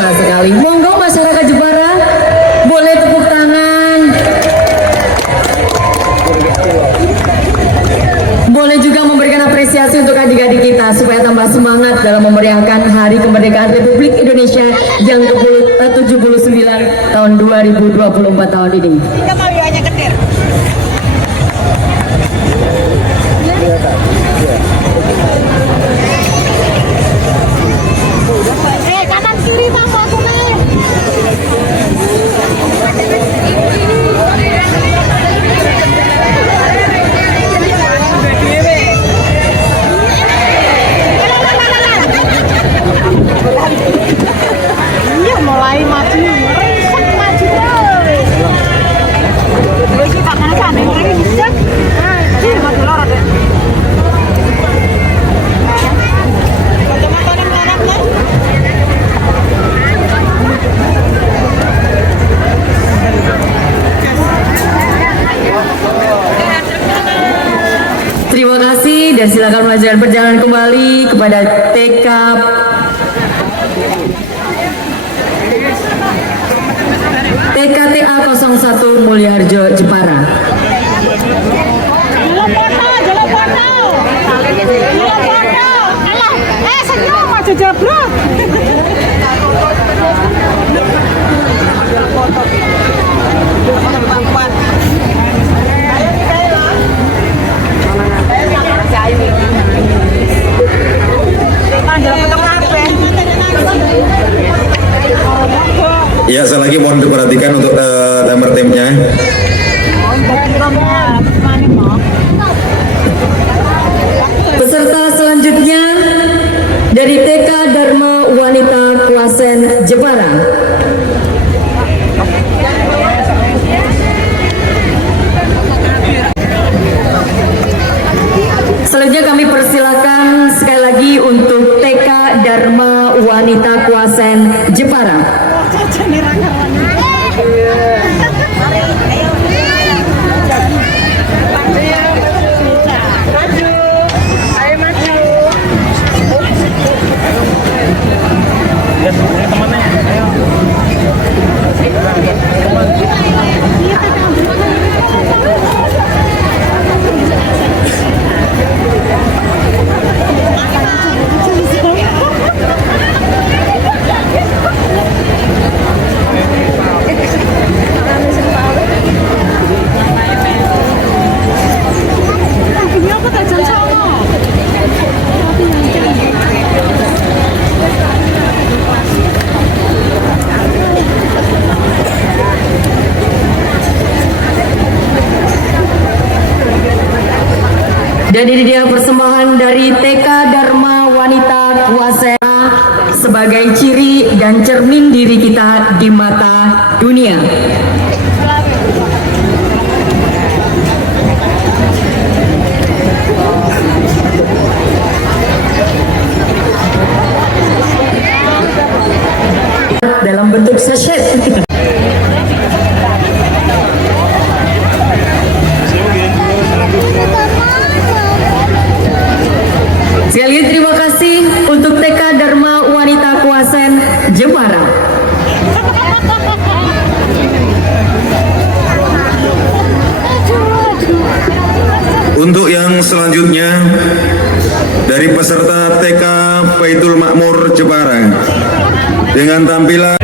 biasa sekali. Monggo masyarakat Jepara, boleh tepuk tangan. Boleh juga memberikan apresiasi untuk adik-adik kita supaya tambah semangat dalam memeriahkan Hari Kemerdekaan Republik Indonesia yang ke-79 tahun 2024 tahun ini. Kanan kiri Bang, iya mulai maju, maju terus. Terus kita kan ini bisa. Ini maju lorot deh. Terima kasih dan silakan melanjutkan perjalanan kembali kepada TK TKTA 01 Mulyaharjo Jepara. Jalan foto. Senyum maju jebrok. Ya, sekali lagi mohon diperhatikan untuk timer timnya. Peserta selanjutnya dari TK Dharma Wanita Klasen Jepara. Selanjutnya kami persilakan sekali lagi untuk TK Dharma Wanita Klasen Jepara. Dan ini dia persembahan dari TK Dharma Wanita Kuasera sebagai ciri dan cermin diri kita di mata dunia. Dalam bentuk sachet. Sekali lagi terima kasih untuk TK Dharma Wanita Klasen Jepara. Untuk yang selanjutnya dari peserta TK Baitul Makmur Jepara dengan tampilan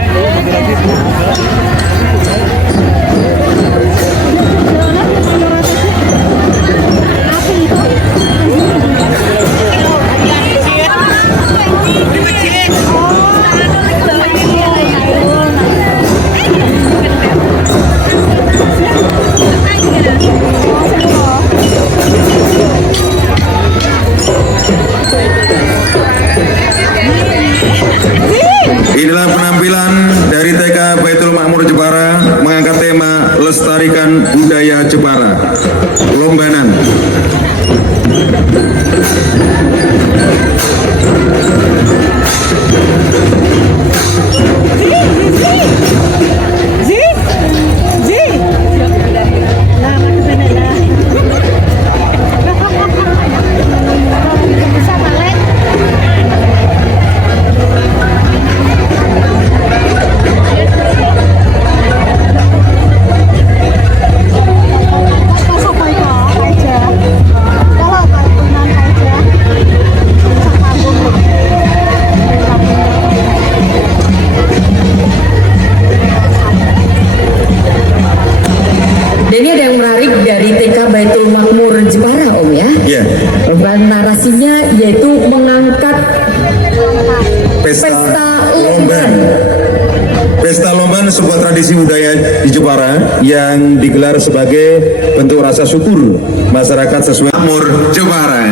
inilah penampilan dari TK Baitul Makmur Jepara mengangkat tema Lestarikan Budaya Jepara. Lombanan. sebuah tradisi budaya di Jepara yang digelar sebagai bentuk rasa syukur masyarakat sesuai Makmur Jepara.